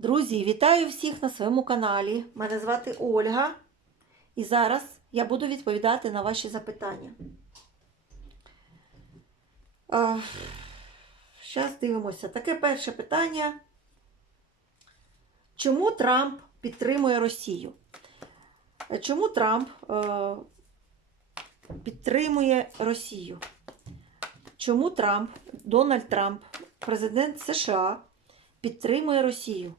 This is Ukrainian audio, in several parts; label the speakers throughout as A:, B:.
A: Друзі, вітаю всіх на своєму каналі. Мене звати Ольга. І зараз я буду відповідати на ваші запитання. Зараз дивимося. Таке перше питання. Чому Трамп підтримує Росію? Чому Трамп е, підтримує Росію? Чому Трамп, Дональд Трамп, президент США, підтримує Росію?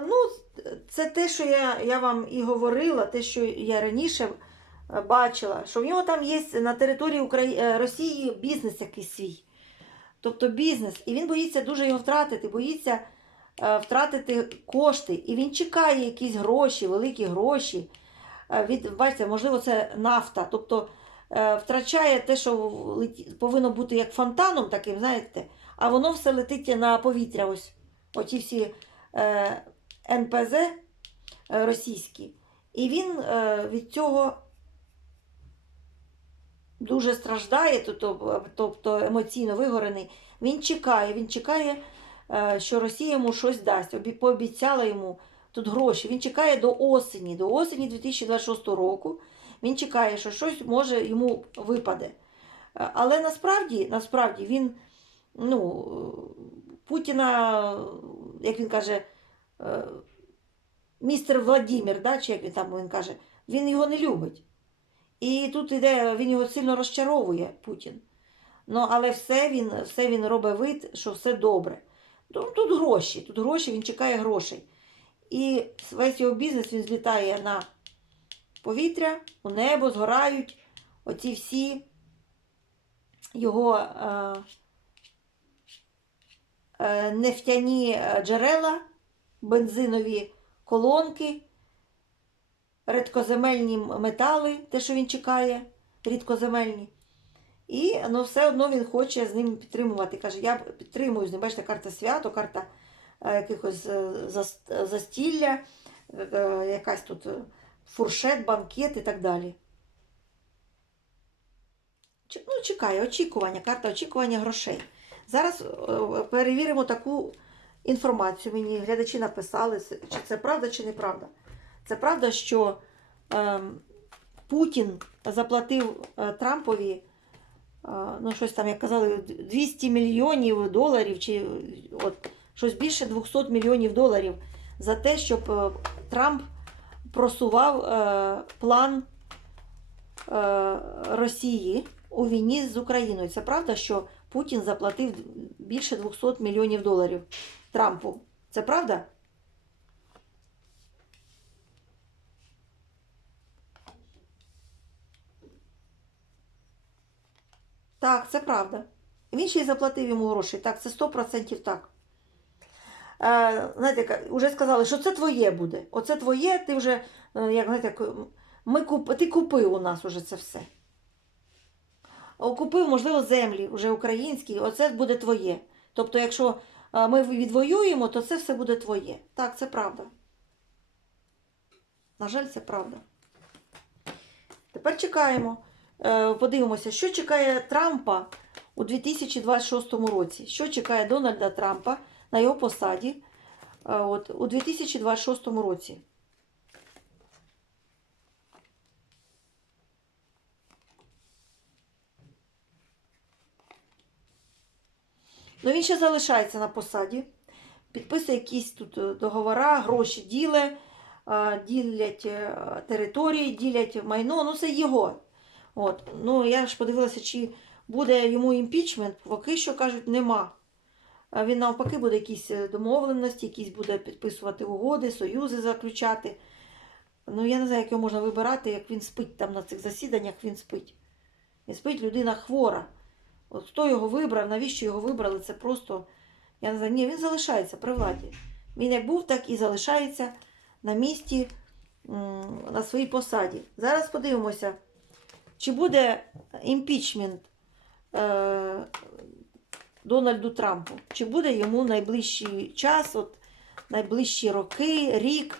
A: Ну, це те, що я, я вам і говорила, те, що я раніше е, бачила, що в нього там є на території Украї... е, Росії бізнес якийсь свій. Тобто бізнес. І він боїться дуже його втратити, боїться е, втратити кошти. І він чекає якісь гроші, великі гроші. Від, бачите, можливо, це нафта. Тобто втрачає те, що повинно бути як фонтаном таким, знаєте, а воно все летить на повітря. Ось. Оті всі НПЗ е, російські. І він е, від цього дуже страждає, тобто, емоційно вигорений. Він чекає, він чекає, е, що Росія йому щось дасть. Пообіцяла йому тут гроші. Він чекає до осені, до осені 2026 року. Він чекає, що щось може йому випаде. Але насправді, насправді він, ну, Путіна, як він каже, містер Владимир, да, чи як він там він каже, він його не любить. І тут іде, він його сильно розчаровує, Путін. Ну, але все він, все він робить вид, що все добре. Ну, тут гроші, тут гроші, він чекає грошей. І весь його бізнес він злітає на повітря, у небо, згорають оці всі його е, е, нефтяні е, джерела, бензинові колонки, рідкоземельні метали, те, що він чекає, рідкоземельні. І ну, все одно він хоче з ним підтримувати. Каже, я підтримую з ним. Бачите, карта свято, карта е, якихось е, застілля, е, якась тут фуршет, банкет і так далі. Ну, чекає, очікування, карта очікування грошей. Зараз перевіримо таку інформацію. Мені глядачі написали, чи це правда, чи неправда. Це правда, що ем, Путін заплатив е, Трампові, е, ну, щось там, як казали, 200 мільйонів доларів, чи от, щось більше 200 мільйонів доларів за те, щоб е, Трамп просував е, план е, Росії у війні з Україною. Це правда, що Путін заплатив більше 200 мільйонів доларів Трампу. Це правда? Так, це правда. Він ще й заплатив йому гроші. Так, це 100% так. Е, знаєте, вже сказали, що це твоє буде. Оце твоє, ти вже, е, як знаєте, ми куп... ти купив у нас уже це все. Купив, можливо, землі вже українські, оце буде твоє. Тобто, якщо ми відвоюємо, то це все буде твоє. Так, це правда. На жаль, це правда. Тепер чекаємо. Е, Подивимося, що чекає Трампа у 2026 році. Що чекає Дональда Трампа на його посаді е, от, у 2026 році. Ну, він ще залишається на посаді, підписує якісь тут е, договора, гроші діле, е, ділять е, території, ділять майно, ну це його. От. Ну, я ж подивилася, чи буде йому імпічмент, поки що кажуть, нема. Він навпаки буде якісь домовленості, якісь буде підписувати угоди, союзи заключати. Ну, я не знаю, як його можна вибирати, як він спить там на цих засіданнях, він спить. Він спить людина хвора. От хто його вибрав, навіщо його вибрали, це просто, я не знаю, ні, він залишається при владі. Він як був, так і залишається на місці на своїй посаді. Зараз подивимося, чи буде імпічмент е, Дональду Трампу, чи буде йому найближчий час, от, найближчі роки, рік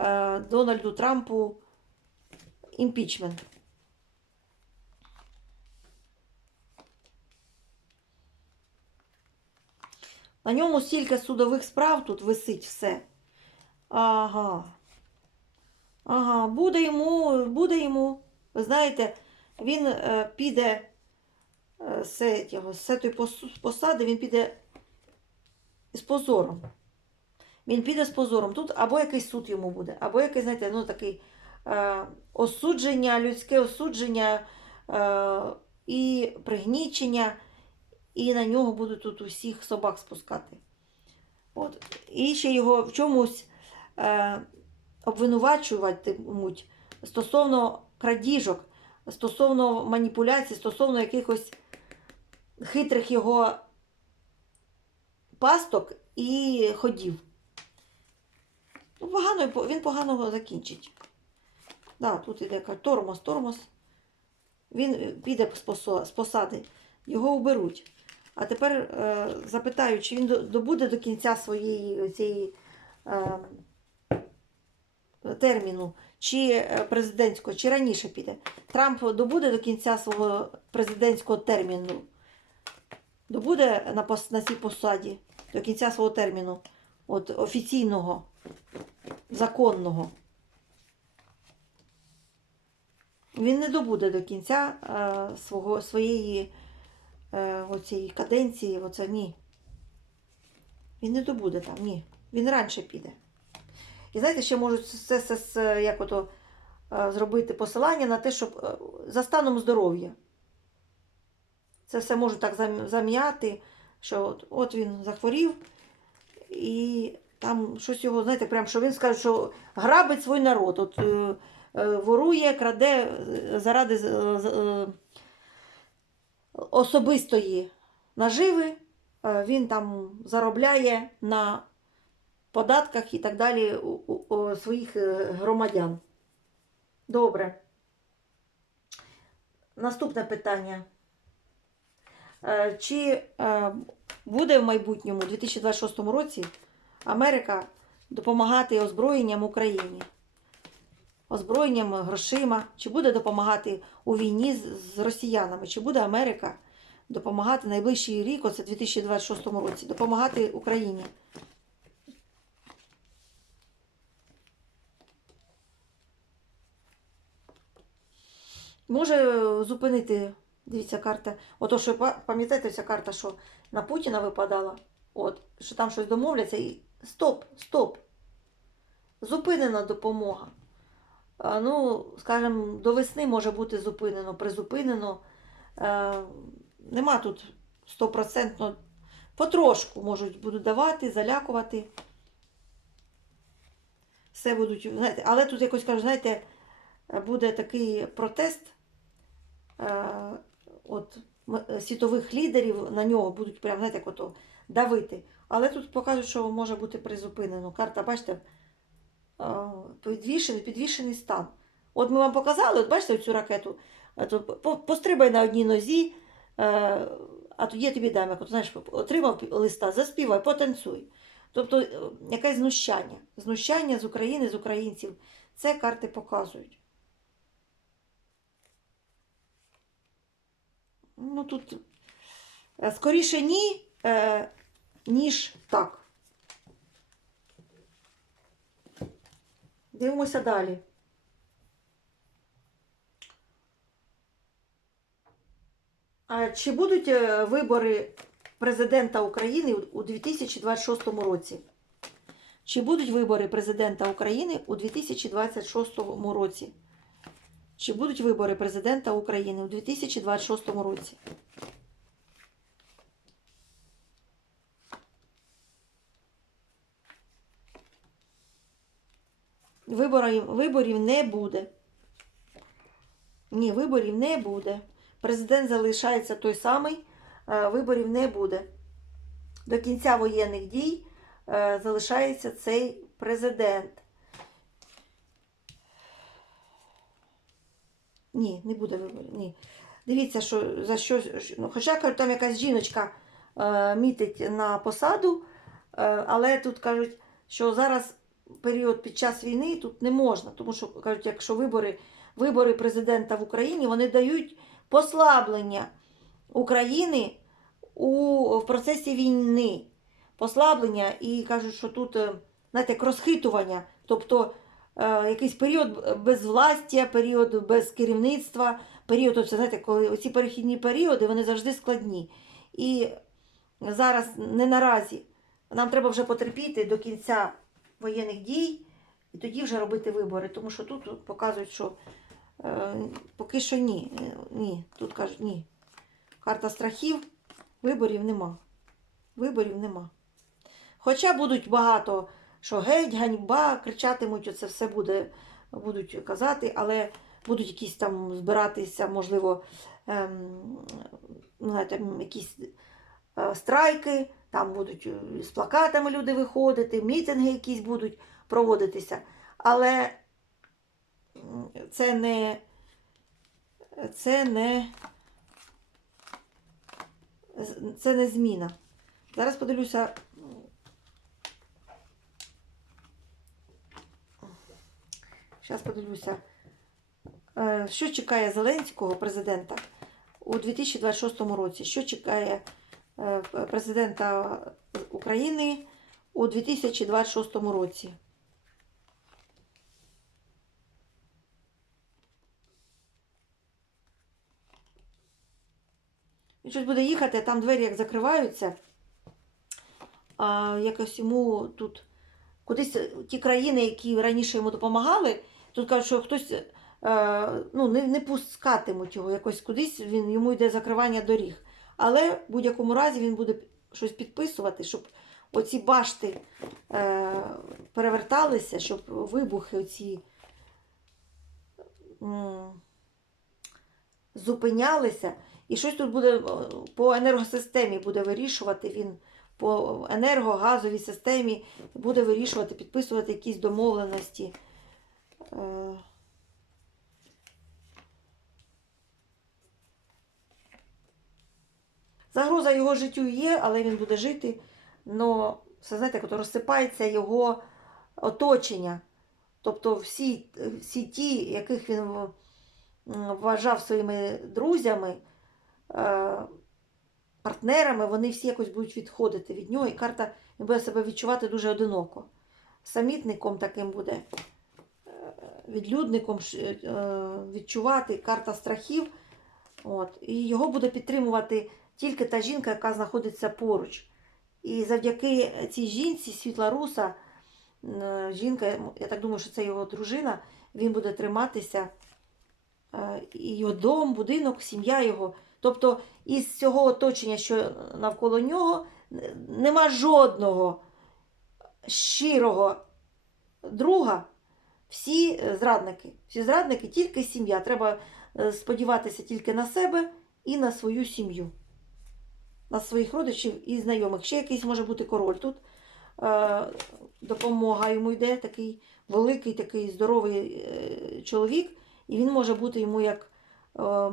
A: е, Дональду Трампу імпічмент. На ньому стільки судових справ тут висить все. Ага. Ага, буде йому, буде йому. Ви знаєте, він е, піде е, з, цього, цієї посади, він піде з позором. Він піде з позором. Тут або якийсь суд йому буде, або якийсь, знаєте, ну такий е, осудження, людське осудження е, і пригнічення, і на нього будуть тут усіх собак спускати. От. І ще його в чомусь е, обвинувачуватимуть стосовно крадіжок, стосовно маніпуляцій, стосовно якихось хитрих його пасток і ходів. Ну, погано, він поганого закінчить. Да, тут іде тормоз, тормоз. Він піде з посади, його уберуть. А тепер е, запитаю, чи він добуде до кінця своєї цієї е, терміну, чи е, президентського, чи раніше піде. Трамп добуде до кінця свого президентського терміну. Добуде на, на цій посаді до кінця свого терміну, от офіційного, законного. Він не добуде до кінця е, свого, своєї е, оцієї каденції, оце ні. Він не добуде там, ні. Він раніше піде. І знаєте, ще можуть це, це, це як ото, е, зробити посилання на те, щоб е, за станом здоров'я. Це все можуть так зам'яти, що от, от він захворів, і там щось його, знаєте, прям, що він скаже, що грабить свій народ. От, ворує, краде заради особистої наживи. Е, Він там заробляє на податках і так далі у, у, у своїх е, громадян. Добре. Наступне питання. Е, Чи буде в майбутньому, у 2026 році, Америка допомагати озброєнням Україні? Озброєнням, грошима, чи буде допомагати у війні з, росіянами? Чи буде Америка допомагати найближчий рік, оце 2026 році, допомагати Україні? Може зупинити, дивіться, карта. Ото, що пам'ятаєте, ця карта, що на Путіна випадала, от, що там щось домовляться, і стоп, стоп. Зупинена допомога. А, ну, скажімо, до весни може бути зупинено, призупинено. Е, нема тут стопроцентно. Потрошку можуть будуть давати, залякувати. Все будуть, знаєте, але тут якось кажу, знаєте, буде такий протест е, от, е, світових лідерів на нього будуть прям, знаєте, давити. Але тут покажуть, що може бути призупинено. Карта, бачите, е, підвішений, підвішений стан. От ми вам показали, от бачите цю ракету, пострибай на одній нозі, е, а тоді я тобі дам, як знаєш, отримав листа, заспівай, потанцюй. Тобто е, якесь знущання. Знущання з України, з українців. Це карти показують. Ну тут е, скоріше ні, ніж так. Дивимося далі. А чи будуть е, вибори президента України у- у 2026 році? Чи будуть вибори президента України у 2026 році? Чи будуть вибори президента України у 2026 році? Виборів, виборів не буде. Ні, виборів не буде. Президент залишається той самий, е, виборів не буде. До кінця воєнних дій е, залишається цей президент. Ні, не буде виборів. Ні. Дивіться, що за що. Ну, хоча кажуть, там якась жіночка е, мітить на посаду, е, але тут кажуть, що зараз період під час війни тут не можна, тому що кажуть, якщо вибори, вибори президента в Україні, вони дають послаблення України у, в процесі війни. Послаблення і кажуть, що тут, е, знаєте, як розхитування, тобто е, якийсь період безвластя, період без керівництва, період, оце, знаєте, коли оці перехідні періоди, вони завжди складні. І зараз не наразі. Нам треба вже потерпіти до кінця воєнних дій і тоді вже робити вибори. Тому що тут показують, що е, поки що ні. Е, Ні. Тут кажуть ні. Карта страхів, виборів нема. Виборів нема. Хоча будуть багато, що геть, ганьба, кричатимуть, оце все буде, будуть казати, але будуть якісь там збиратися, можливо, ем, ну, знаєте, якісь е, страйки, там будуть е, з плакатами люди виходити, мітинги якісь будуть проводитися. Але це не, це не, це не зміна. Зараз подивлюся. Зараз подивлюся, е, що чекає Зеленського президента у 2026 році. Що чекає президента України у 2026 році? Він щось буде їхати, там двері як закриваються. А якось йому тут кудись ті країни, які раніше йому допомагали, тут кажуть, що хтось е, ну, не, не пускатимуть його якось кудись, він, йому йде закривання доріг. Але в будь-якому разі він буде щось підписувати, щоб оці башти е, переверталися, щоб вибухи оці зупинялися. І щось тут буде е, по енергосистемі буде вирішувати він по енергогазовій системі буде вирішувати, підписувати якісь домовленості. Загроза його життю є, але він буде жити. Но все знаєте, ото розсипається його оточення. Тобто всі, всі ті, яких він вважав своїми друзями, е, партнерами, вони всі якось будуть відходити від нього, і карта він буде себе відчувати дуже одиноко. Самітником таким буде, е, відлюдником е, відчувати карта страхів. От, і його буде підтримувати тільки та жінка, яка знаходиться поруч. І завдяки цій жінці, світла руса, е, жінка, я так думаю, що це його дружина, він буде триматися. е, І його дом, будинок, сім'я його. Тобто із всього оточення, що навколо нього, нема жодного щирого друга. Всі зрадники. Всі зрадники тільки сім'я. Треба е, сподіватися тільки на себе і на свою сім'ю, на своїх родичів і знайомих. Ще якийсь може бути король тут. Е, допомога йому йде, такий великий, такий здоровий е, чоловік, і він може бути йому як е,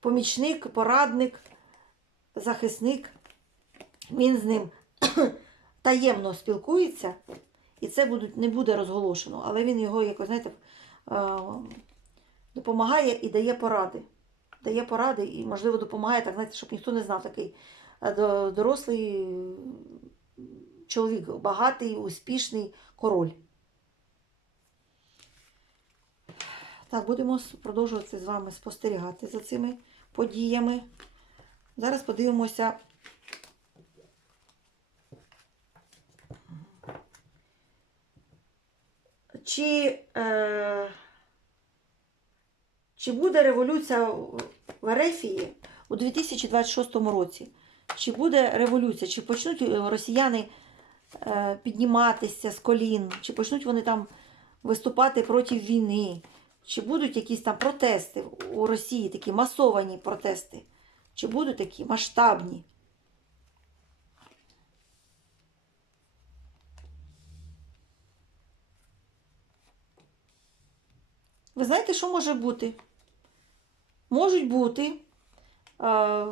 A: помічник, порадник, захисник. Він з ним таємно спілкується, і це не буде розголошено, але він його якось, знаєте, допомагає і дає поради. Дає поради і, можливо, допомагає, так, знаєте, щоб ніхто не знав такий е, дорослий чоловік, багатий, успішний король. Так, будемо продовжувати з вами спостерігати за цими подіями. Зараз подивимося. Чи, е, чи буде революція в Арефії у 2026 році? Чи буде революція? Чи почнуть е, росіяни е, підніматися з колін? Чи почнуть вони там виступати проти війни? Чи будуть якісь там протести у Росії, такі масовані протести? Чи будуть такі масштабні? Ви знаєте, що може бути? Можуть бути. Е,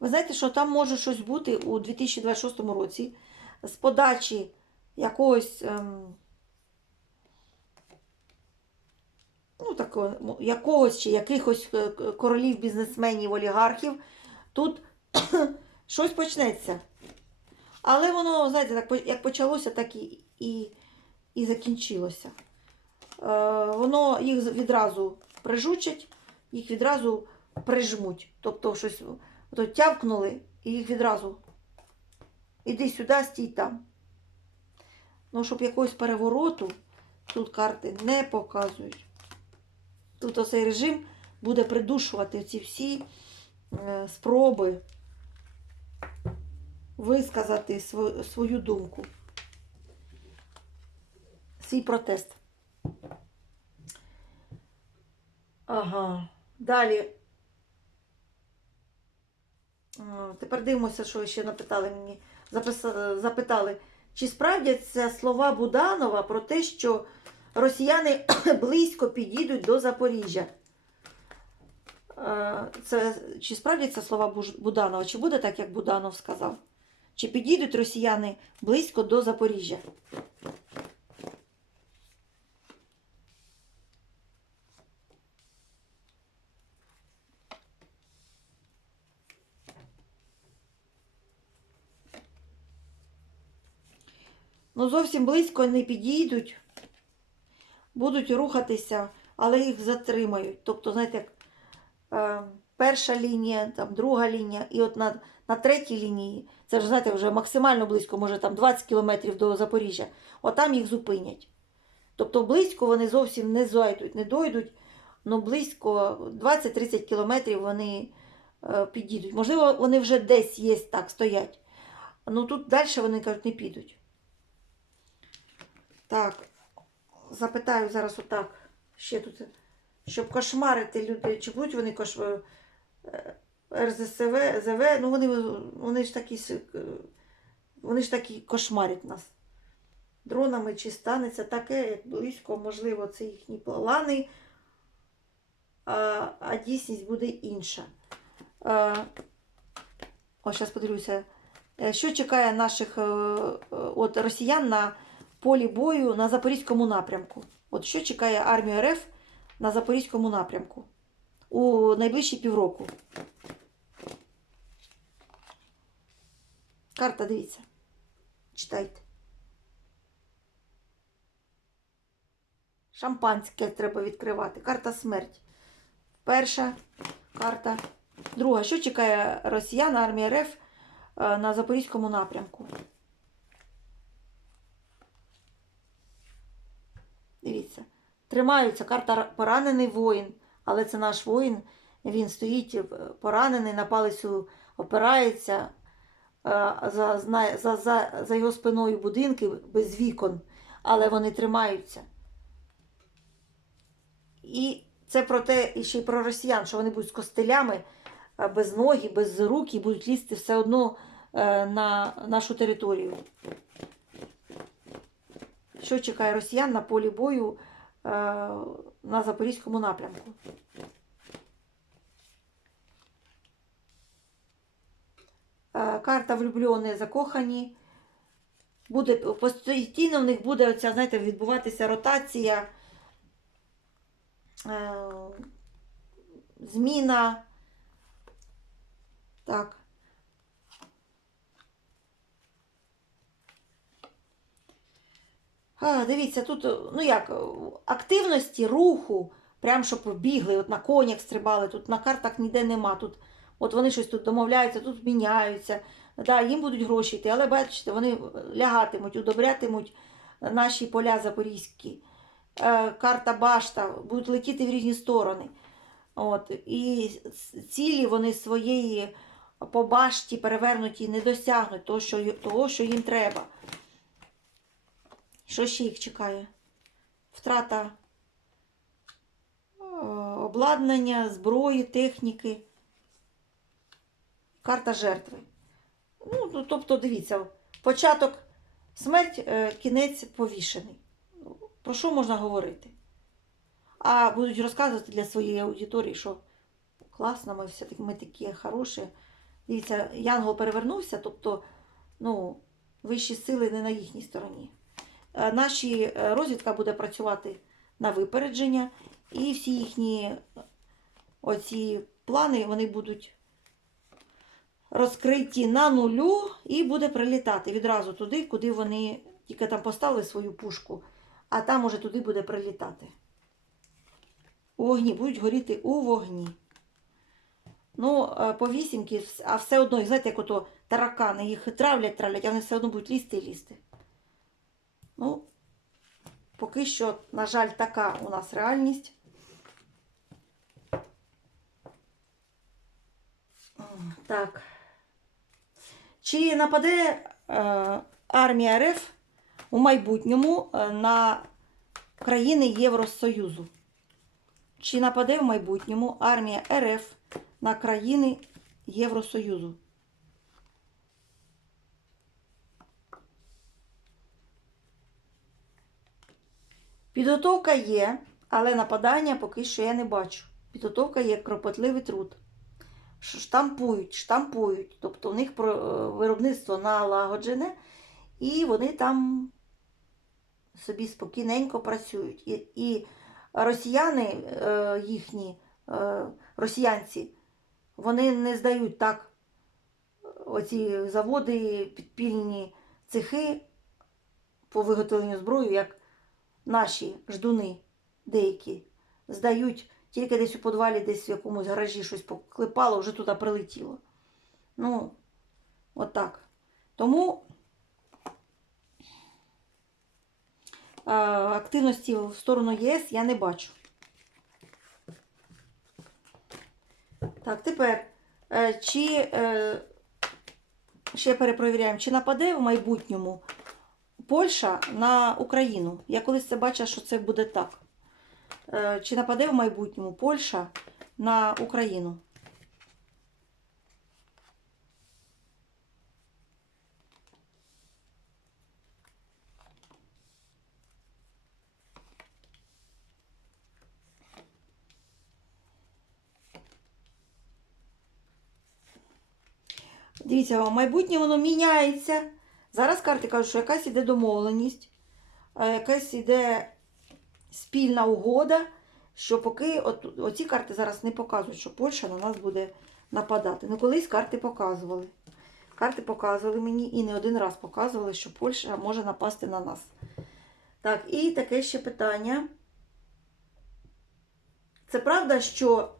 A: ви знаєте, що там може щось бути у 2026 році з подачі якогось. Ем, ну, такого, якогось чи якихось е, королів, бізнесменів, олігархів. Тут щось почнеться. Але воно, знаєте, як почалося, так і, і, і закінчилося. Е, воно їх відразу прижучать, їх відразу прижмуть. Тобто щось ото тявкнули і їх відразу. Іди сюди, стій там. Ну, щоб якогось перевороту тут карти не показують. Тут оцей режим буде придушувати ці всі е, спроби висказати свою думку, свій протест. Ага. Далі. Тепер дивимося, що ще напитали мені. Запитали, чи справдяться слова Буданова про те, що росіяни близько підійдуть до Запоріжжя? Е, Це, чи справдяться слова Буданова? Чи буде так, як Буданов сказав? Чи підійдуть росіяни близько до Запоріжжя? Ну, зовсім близько не підійдуть, будуть рухатися, але їх затримають. Тобто, знаєте, як е, перша лінія, там, друга лінія, і от на, на третій лінії, це ж, знаєте, вже максимально близько, може там 20 кілометрів до Запоріжжя, отам їх зупинять. Тобто близько вони зовсім не зайдуть, не дойдуть, але близько 20-30 кілометрів вони е, підійдуть. Можливо, вони вже десь є так, стоять. Ну тут далі вони кажуть, не підуть. Так, запитаю зараз отак. Ще тут, щоб кошмарити людей, чи будуть вони кош... е, РЗСВ, ЗВ, ну вони, вони ж такі е, вони ж такі кошмарять нас. Дронами чи станеться таке, як близько, можливо, це їхні плани, а, а дійсність буде інша. Е, О, зараз подивлюся. Е, Що чекає наших от, росіян на полі бою на Запорізькому напрямку? От що чекає армію РФ на Запорізькому напрямку у найближчі півроку? Карта, дивіться. Читайте. Шампанське треба відкривати. Карта смерть. Перша карта. Друга. Що чекає росіян, армія РФ е, на Запорізькому напрямку? Дивіться. Тримаються. Карта поранений воїн, але це наш воїн. Він стоїть е, поранений, на палицю опирається. е, За, за, за, за його спиною будинки без вікон, але вони тримаються. І це про те, і ще й про росіян, що вони будуть з костелями, е, без ноги, без рук і будуть лізти все одно на нашу територію. Що чекає росіян на полі бою е, на Запорізькому напрямку? Е, Карта влюблені, закохані. Буде, постійно в них буде оця, знаєте, відбуватися ротація, е, зміна. Так. А, дивіться, тут, ну як, активності, руху, прям щоб бігли, от на конях стрибали, тут на картах ніде нема. Тут, от вони щось тут домовляються, тут міняються. Да, їм будуть гроші йти, але бачите, вони лягатимуть, удобрятимуть наші поля запорізькі. Е, карта башта, будуть летіти в різні сторони. От, і цілі вони своєї по башті перевернуті не досягнуть того, що, того, що їм треба. Що ще їх чекає? Втрата е, обладнання, зброї, техніки. Карта жертви. Ну, ну, тобто, дивіться, початок Смерть е, кінець повішений. Про що можна говорити? А будуть розказувати для своєї аудиторії, що класно, ми все-таки ми такі хороші. Дивіться, Янгол перевернувся, тобто, ну, вищі сили не на їхній стороні. Е, Наші е, розвідка буде працювати на випередження, і всі їхні оці плани вони будуть розкриті на нулю і буде прилітати відразу туди, куди вони тільки там поставили свою пушку, а там уже туди буде прилітати. У вогні, будуть горіти у вогні. Ну, е, по вісімки, а все одно, знаєте, як ото таракани, їх травлять, травлять, а вони все одно будуть лізти і лізти. Ну, поки що, на жаль, така у нас реальність. Так. Чи нападе е, армія РФ у майбутньому е, на країни Євросоюзу? Чи нападе в майбутньому армія РФ на країни Євросоюзу? Підготовка є, але нападання поки що я не бачу. Підготовка є кропотливий труд. Штампують, штампують. Тобто у них е, виробництво налагоджене, і вони там собі спокійненько працюють. І, і росіяни е, їхні, е, росіянці, вони не здають так оці заводи, підпільні цехи по виготовленню зброї, як наші ждуни деякі здають тільки десь у подвалі, десь в якомусь гаражі щось поклепало, вже туди прилетіло. Ну, отак. Тому е, активності в сторону ЄС я не бачу. Так, тепер, е, чи е, ще перепровіряємо, чи нападе в майбутньому Польща на Україну. Я колись це бачила, що це буде так. Е, Чи нападе в майбутньому Польща на Україну? Дивіться, майбутнє воно міняється. Зараз карти кажуть, що якась іде домовленість, е, якась іде спільна угода, що поки от, оці карти зараз не показують, що Польща на нас буде нападати. Ну, колись карти показували. Карти показували мені і не один раз показували, що Польща може напасти на нас. Так, і таке ще питання. Це правда, що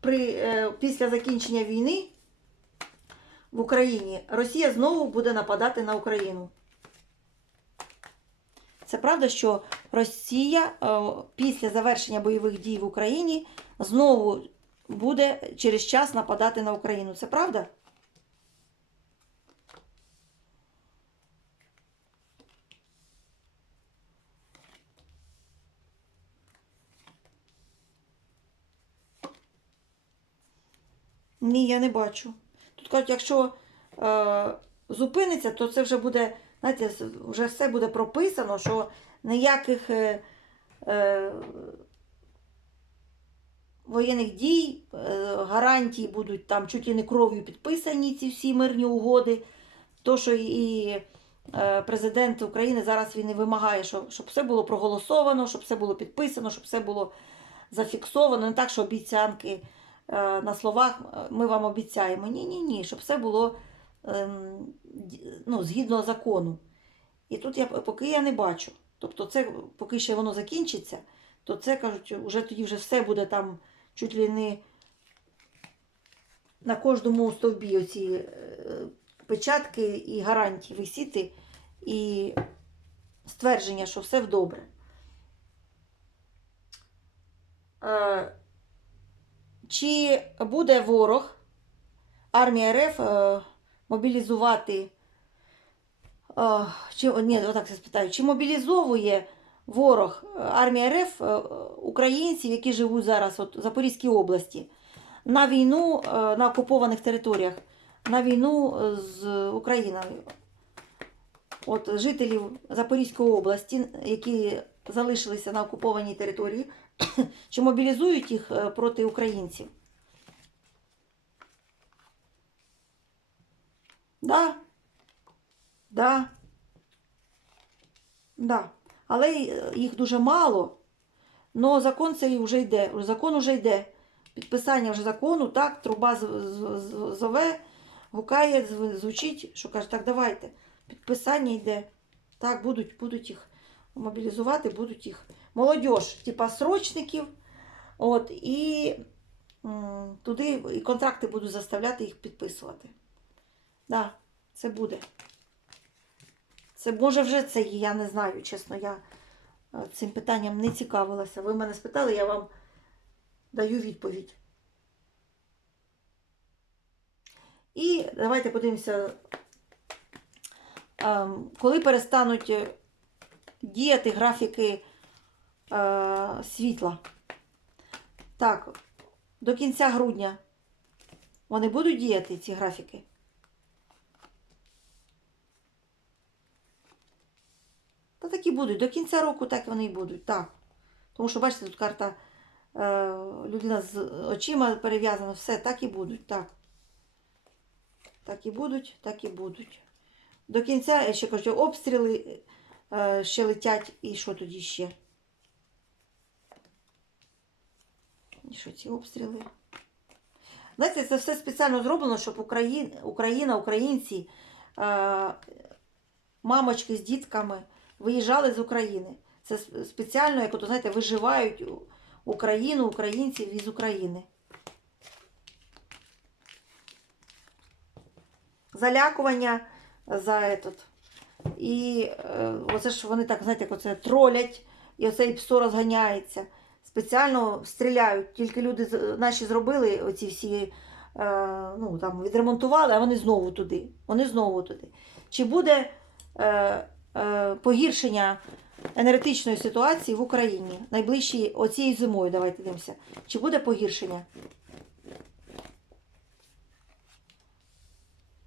A: при, е, після закінчення війни в Україні Росія знову буде нападати на Україну? Це правда, що Росія е, після завершення бойових дій в Україні знову буде через час нападати на Україну. Це правда? Ні, я не бачу. Кажуть, якщо е, зупиниться, то це вже буде, знаєте, вже все буде прописано, що ніяких е, е, воєнних дій, е, гарантій будуть там чуть і не кров'ю підписані ці всі мирні угоди. То, що і е, президент України зараз він і вимагає, щоб, щоб все було проголосовано, щоб все було підписано, щоб все було зафіксовано. Не так, що обіцянки на словах е, ми вам обіцяємо. Ні, ні, ні, щоб все було ем, ну, згідно закону. І тут я поки я не бачу. Тобто, це поки ще воно закінчиться, то це кажуть, вже тоді вже все буде там чуть ли не на кожному стовбі оці е, печатки і гарантії висіти, і ствердження, що все добре. Чи буде ворог, армія РФ е, мобілізувати? е, Чи, ні, отак я спитаю, чи мобілізовує ворог е, армія РФ е, українців, які живуть зараз от, в Запорізькій області, на війну е, на окупованих територіях, на війну е, з Україною? от, жителів Запорізької області, які залишилися на окупованій території, чи мобілізують їх е, проти українців. Да. Да. Да. Але їх дуже мало. Но закон цей вже йде. Закон вже йде. Підписання вже закону, так, труба зове, гукає, звучить, що каже, так, давайте. Підписання йде. Так, будуть, будуть їх мобілізувати, будуть їх. Молодіж, типа срочників. От, і м, туди і контракти будуть заставляти їх підписувати. Да, це буде. Це може вже це є, я не знаю, чесно, я е, цим питанням не цікавилася. Ви мене спитали, я вам даю відповідь. І давайте подивимося, ем, коли перестануть е, діяти графіки світла. Так, до кінця грудня вони будуть діяти, ці графіки? Та так і будуть. До кінця року так вони і будуть. Так. Тому що, бачите, тут карта е, людина з очима перев'язана, все, так і будуть. Так. Так і будуть, так і будуть. До кінця, я ще кажу, обстріли е, ще летять. І що тоді ще? І що ці обстріли? Знаєте, це все спеціально зроблено, щоб Україна, Україна українці, е, мамочки з дітками виїжджали з України. Це спеціально, як от, знаєте, виживають Україну, українців із України. Залякування за этот. І е, оце ж вони так, знаєте, як оце тролять, і оцей псо розганяється. Спеціально стріляють. Тільки люди наші зробили оці всі, е, ну там відремонтували, а вони знову туди. Вони знову туди. Чи буде е, е, погіршення енергетичної ситуації в Україні найближчі оцією зимою? Давайте дивимося. Чи буде погіршення?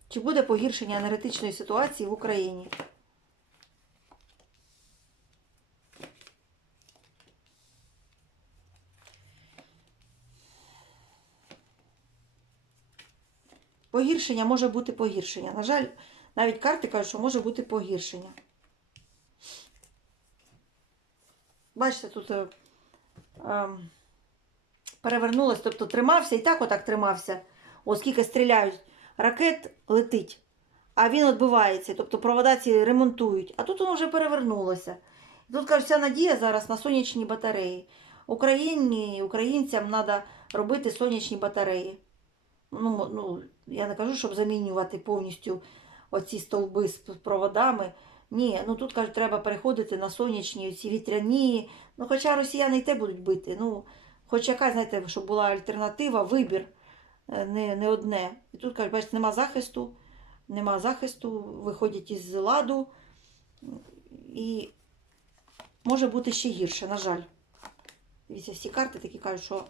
A: Чи буде погіршення енергетичної ситуації в Україні? Погіршення може бути погіршення. На жаль, навіть карти кажуть, що може бути погіршення. Бачите, тут е, ем, перевернулось, тобто тримався і так отак тримався. Оскільки стріляють, ракет летить, а він відбивається. Тобто провода ці ремонтують. А тут воно вже перевернулося. Тут кажуть, вся надія зараз на сонячні батареї. Україні, українцям треба робити сонячні батареї. Ну, ну, я не кажу, щоб замінювати повністю оці стовби з проводами. Ні, ну тут кажуть, треба переходити на сонячні, ці вітряні. Ну, хоча росіяни і те будуть бити. Ну, хоч яка, знаєте, щоб була альтернатива, вибір е, не, не одне. І тут кажуть, бачите, нема захисту, нема захисту, виходять із ладу. І може бути ще гірше, на жаль. Дивіться, всі карти такі кажуть, що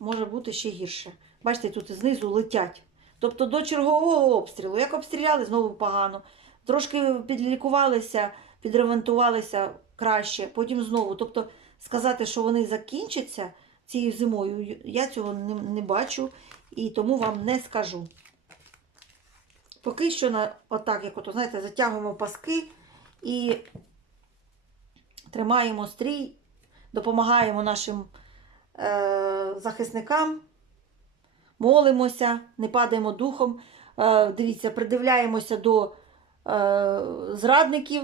A: може бути ще гірше. Бачите, тут знизу летять. Тобто до чергового обстрілу. Як обстріляли, знову погано. Трошки підлікувалися, підремонтувалися краще, потім знову. Тобто сказати, що вони закінчаться цією зимою, я цього не, не бачу і тому вам не скажу. Поки що на, отак, як ото, знаєте, затягуємо паски і тримаємо стрій, допомагаємо нашим е, захисникам, молимося, не падаємо духом. Е, дивіться, придивляємося до е, зрадників.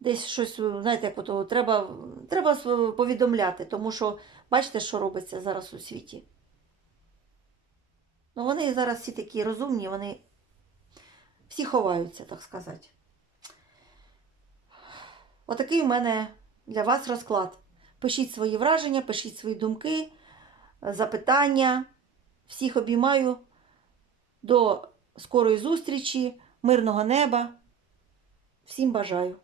A: Десь щось, знаєте, як ото, треба, треба повідомляти, тому що бачите, що робиться зараз у світі. Ну, вони зараз всі такі розумні, вони всі ховаються, так сказати. Отакий у мене для вас розклад. Пишіть свої враження, пишіть свої думки, запитання. Всіх обіймаю. До скорої зустрічі, мирного неба. Всім бажаю.